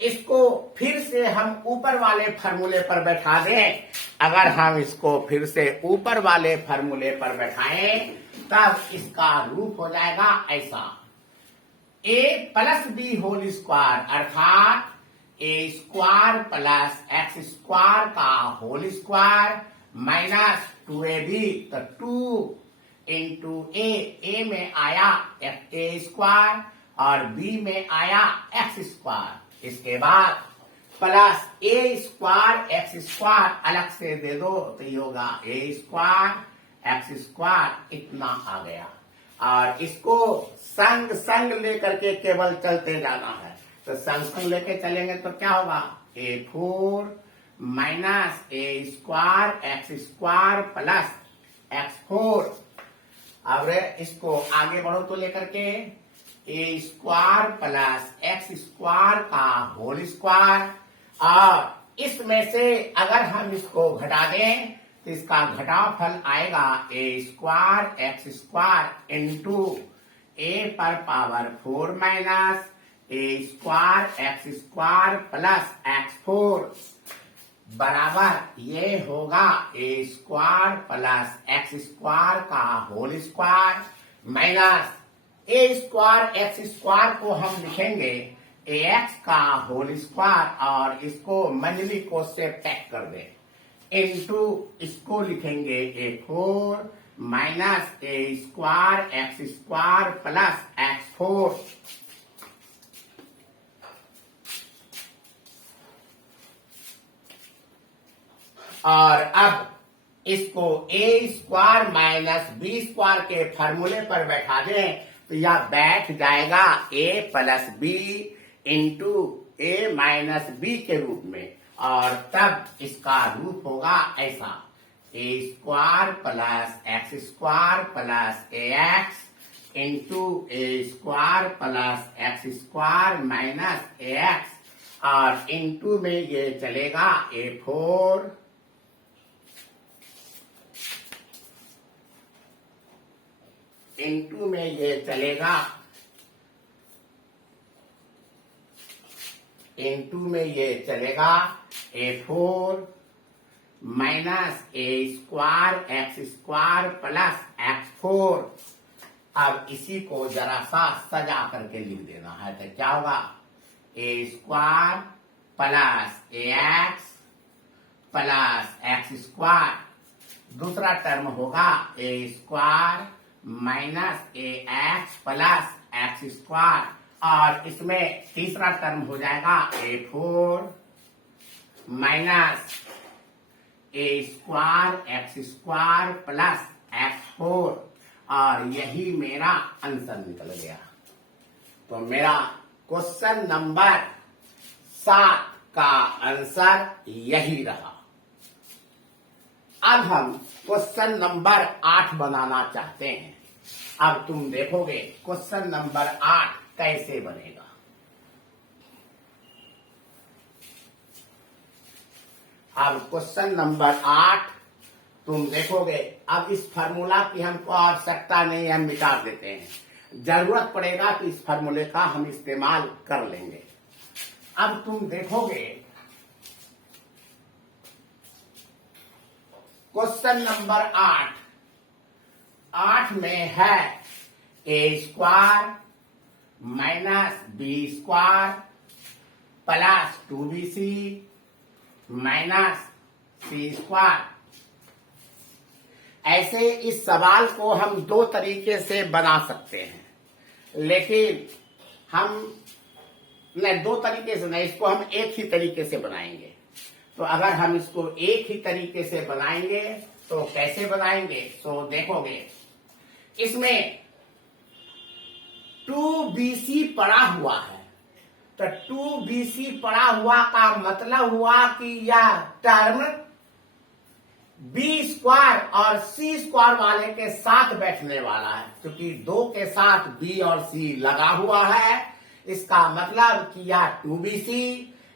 इसको फिर से हम ऊपर वाले फार्मूले पर बैठा दें। अगर हम इसको फिर से ऊपर वाले फार्मूले पर बैठाएं तब इसका रूप हो जाएगा ऐसा, ए प्लस बी होल स्क्वायर अर्थात ए स्क्वायर प्लस एक्स स्क्वायर का होल स्क्वायर माइनस 2ab, तो 2 इंटू ए में आया ए स्क्वायर और बी में आया एक्स स्क्वायर। इसके बाद प्लस ए स्क्वायर एक्स स्क्वायर अलग से दे दो तो ये होगा ए स्क्वायर एक्स स्क्वायर, इतना आ गया। और इसको संग संग लेकर के केवल चलते जाना है, तो संग संग लेके चलेंगे तो क्या होगा, a4 minus a square x square plus x4। अब इसको आगे बढ़ो तो लेकर के a square plus x square का होल स्क्वायर, और इसमें से अगर हम इसको घटा दें तो इसका घटाफल आएगा a square x square into a पर power 4 minus a square x square plus x4 बराबर ये होगा a square plus x square का whole square minus a square x square को हम लिखेंगे ए एक्स का होल स्क्वायर और इसको मंझली कोष से पैक कर दें, इनटू इसको लिखेंगे a4 minus a square x square plus x4। और अब इसको a square minus b square के फॉर्मूले पर बैठा दें तो यह बैठ जाएगा a plus b into a minus b के रूप में, और तब इसका रूप होगा ऐसा, a square plus x square plus a x into a square plus x square minus a x, और इंटू में ये चलेगा a4 इंटू में ये चलेगा a4 minus a square x square plus x4। अब इसी को जरा सा सजा करके लिख देना है तो क्या होगा, a square plus a x plus x square, दूसरा टर्म होगा a square minus a x plus x square, और इसमें तीसरा टर्म हो जाएगा a4 minus a square x square plus x4, और यही मेरा आंसर निकल गया। तो मेरा क्वेश्चन नंबर 7 का आंसर यही रहा। अब हम क्वेश्चन नंबर 8 बनाना चाहते हैं। अब तुम देखोगे क्वेश्चन नंबर 8 कैसे बनेगा। अब क्वेश्चन नंबर 8 तुम देखोगे, अब इस फार्मूला की हमको आवश्यकता नहीं है, हम मिटा देते हैं, जरूरत पड़ेगा तो इस फार्मूले का हम इस्तेमाल कर लेंगे। अब तुम देखोगे क्वेश्चन नंबर 8 में है a square minus b square plus 2bc minus c square. ऐसे इस सवाल को हम दो तरीके से बना सकते हैं, लेकिन हम दो तरीके से नहीं, इसको हम एक ही तरीके से बनाएंगे। तो अगर हम इसको एक ही तरीके से बनाएंगे तो कैसे बनाएंगे, तो देखोगे इसमें 2bc पड़ा हुआ है, तो 2bc पड़ा हुआ का मतलब हुआ कि यह टर्म b स्क्वायर और c स्क्वायर वाले के साथ बैठने वाला है, क्योंकि 2 के साथ b और c लगा हुआ है। इसका मतलब कि यह 2bc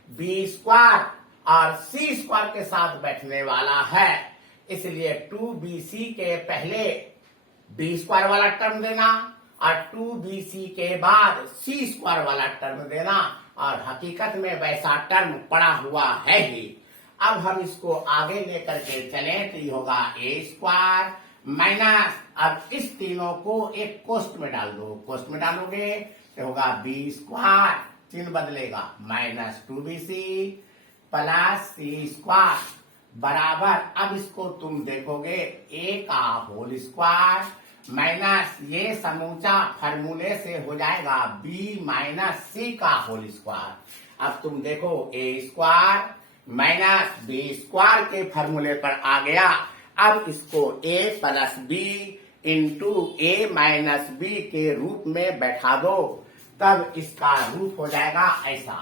b स्क्वायर और c स्क्वायर के साथ बैठने वाला है, इसलिए 2bc के पहले b स्क्वायर वाला टर्म देना और 2bc के बाद c स्क्वायर वाला टर्म देना, और हकीकत में वैसा टर्म पड़ा हुआ है ही। अब हम इसको आगे लेकर के चले तो ये होगा ए स्क्वायर माइनस, अब इस तीनों को एक कोष्ट में डाल दो, कोष्ट में डालोगे तो होगा बी स्क्वायर, चिन्ह बदलेगा, minus 2bc plus c square बराबर, अब इसको तुम देखोगे ए का होल स्क्वायर माइनस ये समूचा फार्मूले से हो जाएगा बी माइनस सी का होल स्क्वायर। अब तुम देखो ए स्क्वायर माइनस बी स्क्वायर के फार्मूले पर आ गया। अब इसको ए plus b into a minus b के रूप में बैठा दो, तब इसका रूप हो जाएगा ऐसा,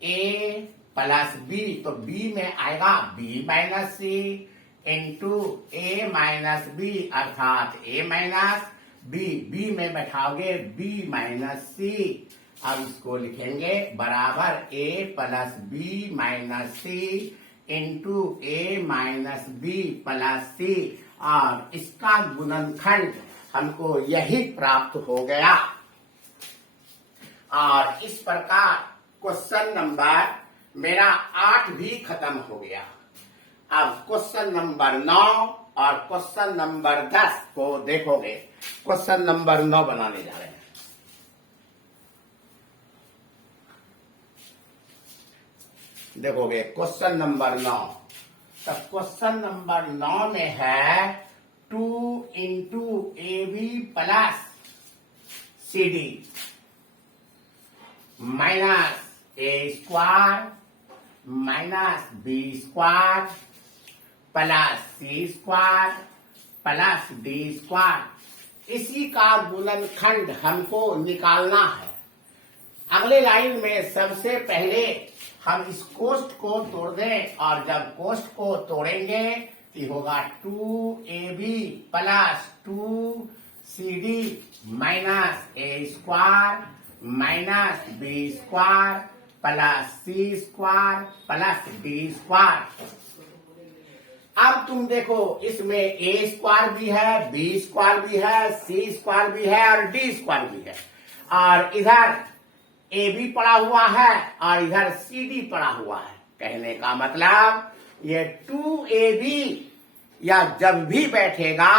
ए प्लस बी, तो बी में आएगा B minus C into a minus B अर्थात ए माइनस बी, बी में बैठाओगे बी माइनस सी। अब इसको लिखेंगे बराबर ए plus B minus C into a minus B plus सी, और इसका गुणनखंड हमको यही प्राप्त हो गया। और इस प्रकार क्वेश्चन नंबर मेरा 8 भी खत्म हो गया। अब क्वेश्चन नंबर 9 और क्वेश्चन नंबर 10 को देखोगे। क्वेश्चन नंबर 9 बनाने जा रहे हैं। देखोगे क्वेश्चन नंबर 9, तो क्वेश्चन नंबर 9 में है 2 into a b plus c d minus a square minus b square plus c square plus d square, इसी का गुणनखंड हमको निकालना है। अगले लाइन में सबसे पहले हम इस कोष्ठ को तोड़ दें, और जब कोष्ठ को तोड़ेंगे तो होगा 2ab plus 2cd minus a square minus b square plus c square plus d square. अब तुम देखो इसमें ए स्क्वायर भी है, बी स्क्वायर भी है, सी स्क्वायर भी है और डी स्क्वायर भी है, और इधर ए बी पड़ा हुआ है और इधर सी डी पड़ा हुआ है। कहने का मतलब ये 2ab या जब भी बैठेगा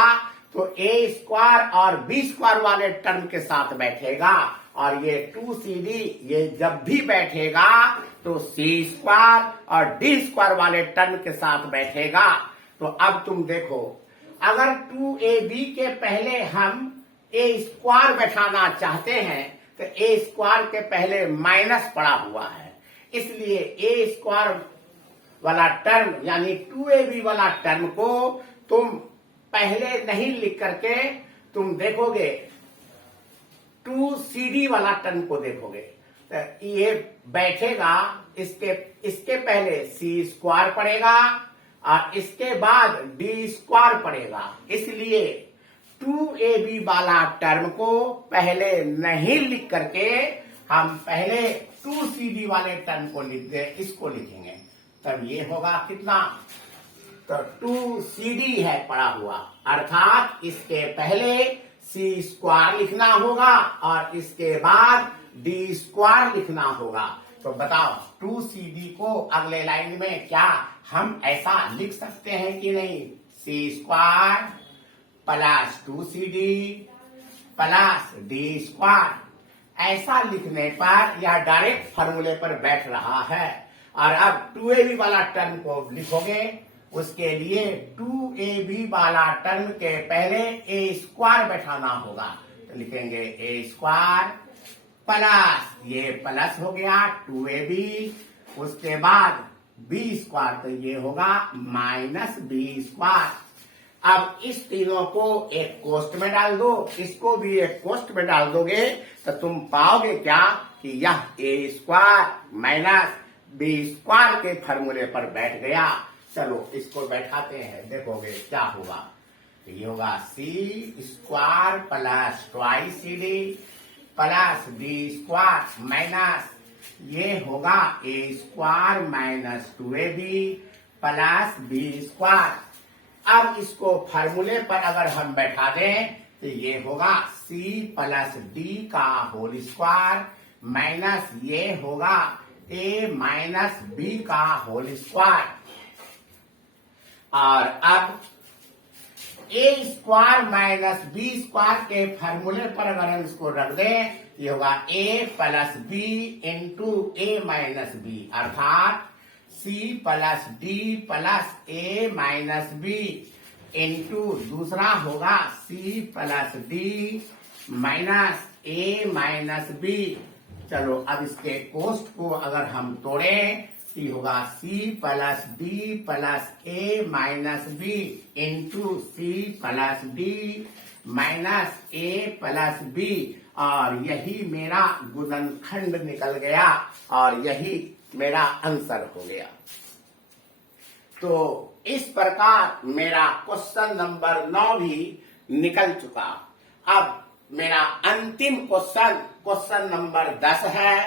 तो ए स्क्वायर और बी स्क्वायर वाले टर्म के साथ बैठेगा, और ये 2cd ये जब भी बैठेगा तो सी स्क्वायर और डी स्क्वायर वाले टर्म के साथ बैठेगा। तो अब तुम देखो, अगर 2ab के पहले हम ए स्क्वायर बैठाना चाहते हैं तो ए स्क्वायर के पहले माइनस पड़ा हुआ है, इसलिए ए स्क्वायर वाला टर्म यानी 2ab वाला टर्म को तुम पहले नहीं लिख करके तुम देखोगे 2cd वाला टर्म को देखोगे तो ये बैठेगा, इसके पहले सी स्क्वायर पड़ेगा और इसके बाद डी स्क्वायर पड़ेगा, इसलिए 2ab वाला टर्म को पहले नहीं लिख करके हम पहले 2cd वाले टर्म को लिख दे, इसको लिखेंगे, तब ये होगा कितना, तो 2cd है पड़ा हुआ, अर्थात इसके पहले सी स्क्वायर लिखना होगा और इसके बाद डी स्क्वायर लिखना होगा। तो बताओ 2cd को अगले लाइन में क्या हम ऐसा लिख सकते हैं कि नहीं, c square plus 2cd plus d square, ऐसा लिखने पर यह डायरेक्ट फॉर्मूले पर बैठ रहा है। और अब 2ab वाला टर्म को लिखोगे, उसके लिए 2ab वाला टर्म के पहले ए स्क्वायर बैठाना होगा, तो लिखेंगे ए स्क्वायर प्लस ये प्लस हो गया 2ab, उसके बाद बी स्क्वायर, तो ये होगा माइनस बी स्क्वायर। अब इस तीनों को एक कोष्ठ में डाल दो, इसको भी एक कोष्ठ में डाल दोगे तो तुम पाओगे क्या कि यह ए स्क्वायर माइनस बी स्क्वायर के फॉर्मूले पर बैठ गया। चलो इसको बैठाते हैं, देखोगे क्या होगा, ये होगा c square plus 2cd plus d square minus ये होगा a square minus 2ab plus b square. अब इसको फार्मूले पर अगर हम बैठा दें तो ये होगा सी प्लस डी का होल स्क्वायर माइनस ये होगा a माइनस बी का होल स्क्वायर। और अब ए स्क्वायर माइनस बी स्क्वायर के फॉर्मूले पर अगर हम इसको रख दें, ये होगा ए plus b into a minus B, अर्थात सी plus D plus A minus B into दूसरा होगा सी प्लस डी माइनस ए माइनस बी। चलो अब इसके कोष्ट को अगर हम तोड़ें, सी होगा C plus D plus A minus B into C plus D minus A plus B, और यही मेरा गुणनखंड निकल गया और यही मेरा आंसर हो गया। तो इस प्रकार मेरा क्वेश्चन नंबर 9 भी निकल चुका। अब मेरा अंतिम क्वेश्चन नंबर 10 है।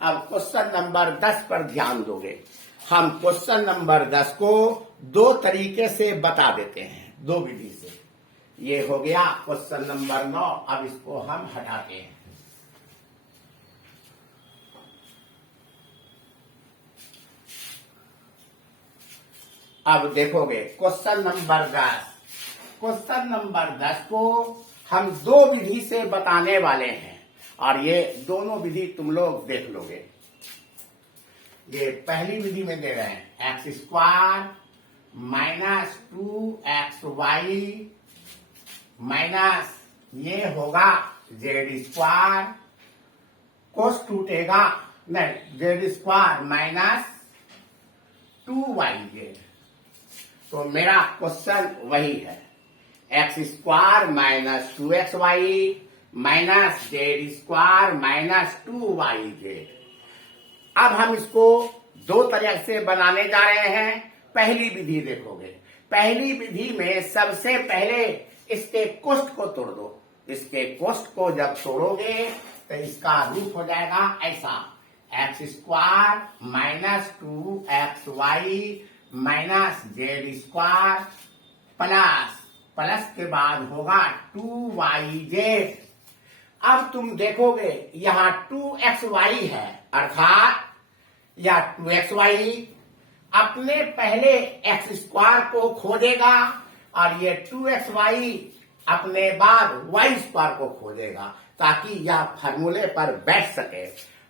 अब क्वेश्चन नंबर 10 पर ध्यान दोगे। हम क्वेश्चन नंबर 10 को दो तरीके से बता देते हैं, दो विधि से। ये हो गया क्वेश्चन नंबर 9। अब इसको हम हटाते हैं। अब देखोगे क्वेश्चन नंबर 10। क्वेश्चन नंबर 10 को हम दो विधि से बताने वाले हैं और ये दोनों विधि तुम लोग देख लोगे। ये पहली विधि में दे रहे हैं x square minus 2xy minus ये होगा जेड स्क्वायर, कोस टूटेगा नहीं, जेड स्क्वायर माइनस 2yz। तो मेरा क्वेश्चन वही है, x square minus 2xy minus z square minus 2yz। अब हम इसको दो तरह से बनाने जा रहे हैं। पहली विधि देखोगे। पहली विधि में सबसे पहले इसके कोष्ठ को तोड़ दो। इसके कोष्ठ को जब तोड़ोगे तो इसका रूप हो जाएगा ऐसा, x square minus 2xy minus z square plus के बाद होगा 2yz। अब तुम देखोगे यहाँ 2xy है, अर्थात या 2xy अपने पहले एक्स स्क्वायर को खोजेगा और ये 2xy अपने बाद y स्क्वायर को खोजेगा ताकि यह फार्मूले पर बैठ सके।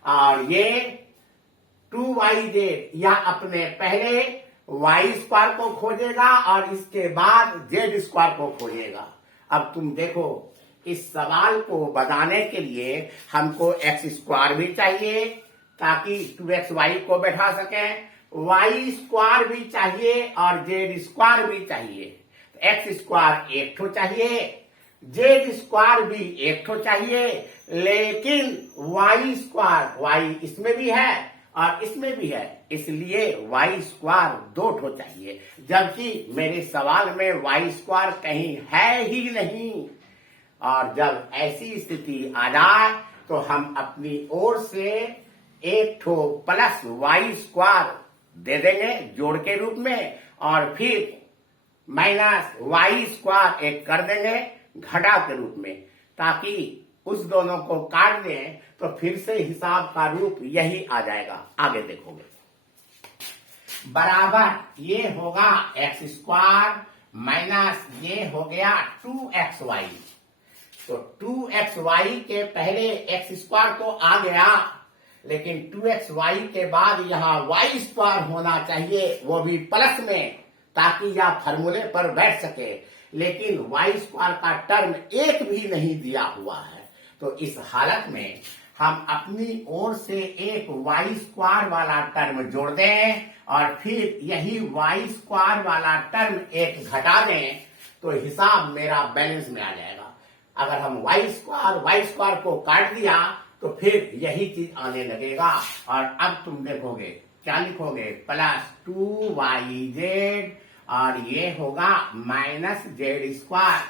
और ये 2yz यह अपने पहले y स्क्वायर को खोजेगा और इसके बाद z स्क्वायर को खोजेगा। अब तुम देखो, इस सवाल को बताने के लिए हमको एक्स स्क्वायर भी चाहिए ताकि 2xy को बैठा सकें, y स्क्वायर भी चाहिए और z स्क्वायर भी चाहिए। एक्स स्क्वायर एक ठो चाहिए, जेड स्क्वायर भी एक ठो चाहिए, लेकिन y स्क्वायर y इसमें भी है और इसमें भी है, इसलिए y स्क्वायर दो ठो चाहिए, जबकि मेरे सवाल में y स्क्वायर कहीं है ही नहीं। और जब ऐसी स्थिति आ जाए तो हम अपनी ओर से एक ठो प्लस y स्क्वायर दे देंगे जोड़ के रूप में, और फिर माइनस y स्क्वायर एक कर देंगे घटा के रूप में, ताकि उस दोनों को काट दें तो फिर से हिसाब का रूप यही आ जाएगा। आगे देखोगे, बराबर ये होगा एक्स स्क्वायर माइनस ये हो गया 2xy। तो 2xy के पहले एक्स स्क्वायर तो आ गया, लेकिन 2xy के बाद यहाँ y स्क्वायर होना चाहिए, वो भी प्लस में, ताकि यह फार्मूले पर बैठ सके। लेकिन y स्क्वायर का टर्म एक भी नहीं दिया हुआ है। तो इस हालत में हम अपनी ओर से एक y स्क्वायर वाला टर्म जोड़ दें और फिर यही y स्क्वायर वाला टर्म एक घटा दें तो हिसाब मेरा बैलेंस में आ जाएगा। अगर हम y स्क्वायर को काट दिया तो फिर यही चीज आने लगेगा। और अब तुम देखोगे क्या लिखोगे, प्लस 2yz और ये होगा माइनस जेड स्क्वायर।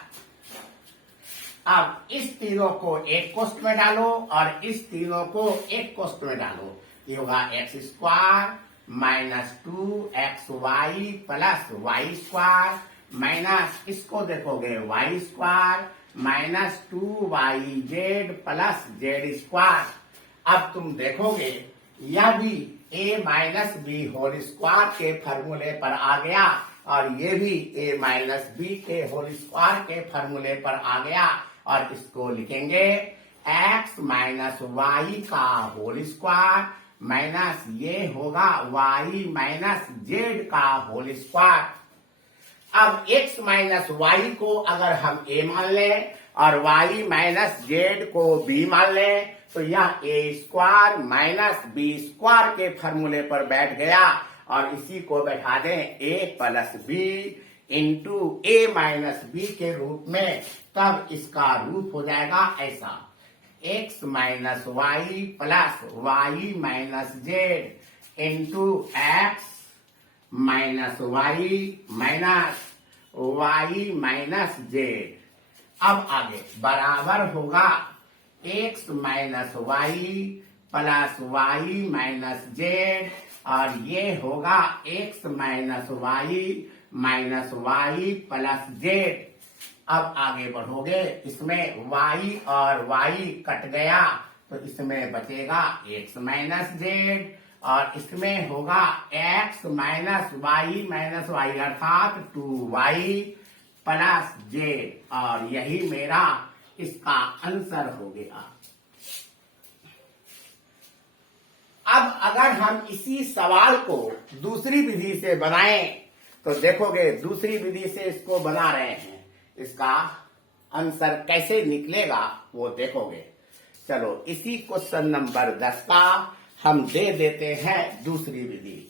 अब इस तीनों को एक कोष्ठ में डालो और इस तीनों को एक कोष्ठ में डालो। ये होगा x square minus 2xy plus y square minus इसको देखोगे y square minus 2yz plus z square. अब तुम देखोगे यह भी a minus b whole square के फॉर्मूले पर आ गया और ये भी a माइनस बी के होल स्क्वायर के फॉर्मूले पर आ गया और इसको लिखेंगे x माइनस वाई का होल स्क्वायर माइनस ये होगा y माइनस जेड का होल स्क्वायर। अब x माइनस वाई को अगर हम a मान लें और y माइनस जेड को b मान लें तो यह a square minus b square के फॉर्मूले पर बैठ गया और इसी को बैठा दें a plus b into a minus b के रूप में, तब इसका रूप हो जाएगा ऐसा x minus y plus y minus z into x minus y minus y minus z. अब आगे बराबर होगा x minus y plus y minus z और ये होगा x minus y minus y plus z. अब आगे बढ़ोगे, इसमें y और y कट गया तो इसमें बचेगा x माइनस जेड और इसमें होगा x माइनस वाई अर्थात 2y प्लस जेड और यही मेरा इसका आंसर हो गया। अब अगर हम इसी सवाल को दूसरी विधि से बनाएं तो देखोगे दूसरी विधि से इसको बना रहे हैं, इसका आंसर कैसे निकलेगा वो देखोगे। चलो इसी क्वेश्चन नंबर 10 का हम दे देते हैं दूसरी विधि।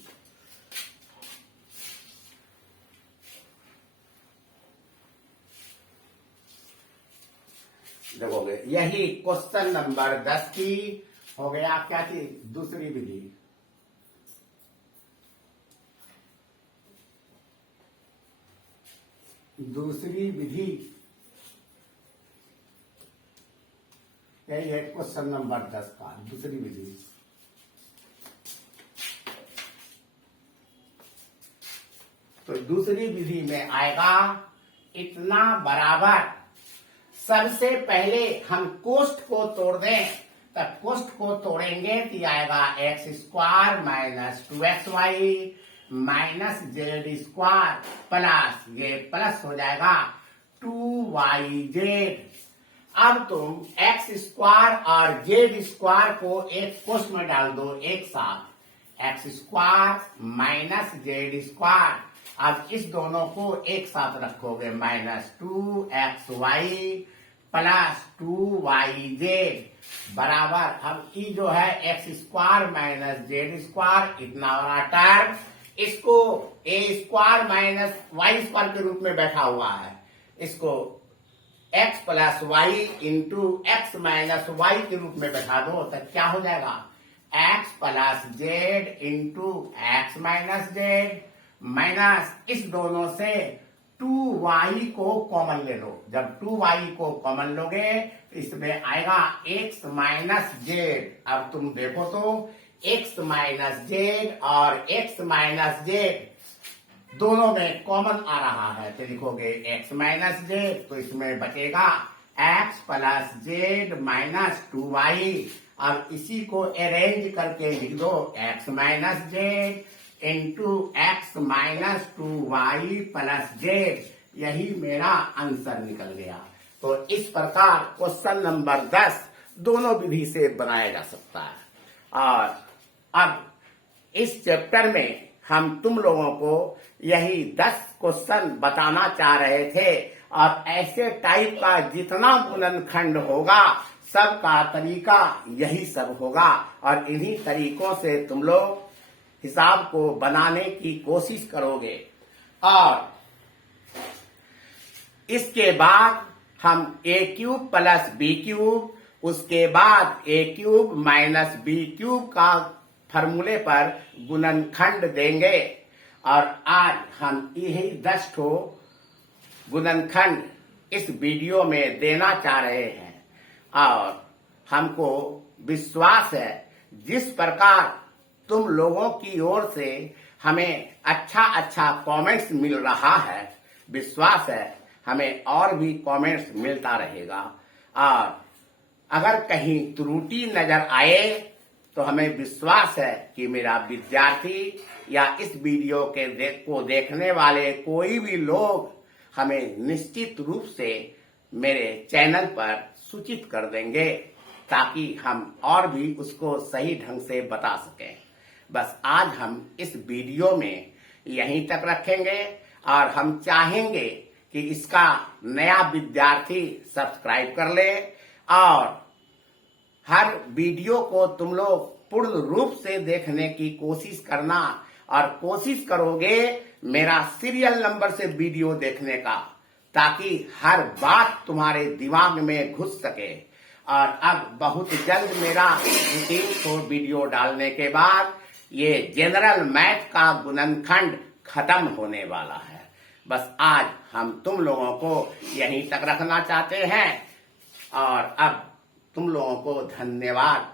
देखोगे यही क्वेश्चन नंबर 10 की हो गया क्या चीज, दूसरी विधि। दूसरी विधि यही है क्वेश्चन नंबर 10 का दूसरी विधि। तो दूसरी विधि में आएगा इतना बराबर, सबसे पहले हम कोष्ठ को तोड़ दें, तब कोष्ठ को तोड़ेंगे तो आएगा x square minus 2xy minus z square plus ये प्लस हो जाएगा 2yz। अब तुम एक्स स्क्वायर और जेड स्क्वायर को एक कोष्ठ में डाल दो एक साथ, x square minus z square. अब इस दोनों को एक साथ रखोगे माइनस 2xy प्लस 2yz बराबर, अब ई जो है x square minus z square इतना बड़ा टर्म, इसको a square minus y square के रूप में बैठा हुआ है, इसको x plus y into x minus y के रूप में बैठा दो तो क्या हो जाएगा x plus z into x minus z minus इस दोनों से 2y को कॉमन ले लो। जब 2y को कॉमन लोगे इसमें आएगा x माइनस जेड। अब तुम देखो तो x माइनस जेड और x माइनस जेड दोनों में कॉमन आ रहा है तो लिखोगे x माइनस जेड, तो इसमें बचेगा x plus Z minus 2y। अब इसी को अरेंज करके लिख दो x minus z into x minus 2y plus Z, यही मेरा आंसर निकल गया। तो इस प्रकार क्वेश्चन नंबर 10 दोनों विधि से बनाया जा सकता है। और अब इस चैप्टर में हम तुम लोगों को यही 10 क्वेश्चन बताना चाह रहे थे और ऐसे टाइप का जितना गुणनखंड होगा सबका तरीका यही सब होगा और इन्हीं तरीकों से तुम लोग हिसाब को बनाने की कोशिश करोगे। और इसके बाद हम a cube plus b cube, उसके बाद a cube minus b cube का फॉर्मूले पर गुणनखंड देंगे। और आज हम यही 10 ठो गुणनखंड इस वीडियो में देना चाह रहे हैं और हमको विश्वास है जिस प्रकार तुम लोगों की ओर से हमें अच्छा कमेंट्स मिल रहा है, विश्वास है हमें और भी कमेंट्स मिलता रहेगा। और अगर कहीं त्रुटि नजर आए तो हमें विश्वास है कि मेरा विद्यार्थी या इस वीडियो को देखने वाले कोई भी लोग हमें निश्चित रूप से मेरे चैनल पर सूचित कर देंगे ताकि हम और भी उसको सही ढंग से बता सकें। बस आज हम इस वीडियो में यहीं तक रखेंगे और हम चाहेंगे कि इसका नया विद्यार्थी सब्सक्राइब कर ले और हर वीडियो को तुम लोग पूर्ण रूप से देखने की कोशिश करना और कोशिश करोगे मेरा सीरियल नंबर से वीडियो देखने का, ताकि हर बात तुम्हारे दिमाग में घुस सके। और अब बहुत जल्द मेरा 300 वीडियो डालने के बाद ये जनरल मैथ का गुणनखंड खत्म होने वाला है। बस आज हम तुम लोगों को यहीं तक रखना चाहते हैं और अब तुम लोगों को धन्यवाद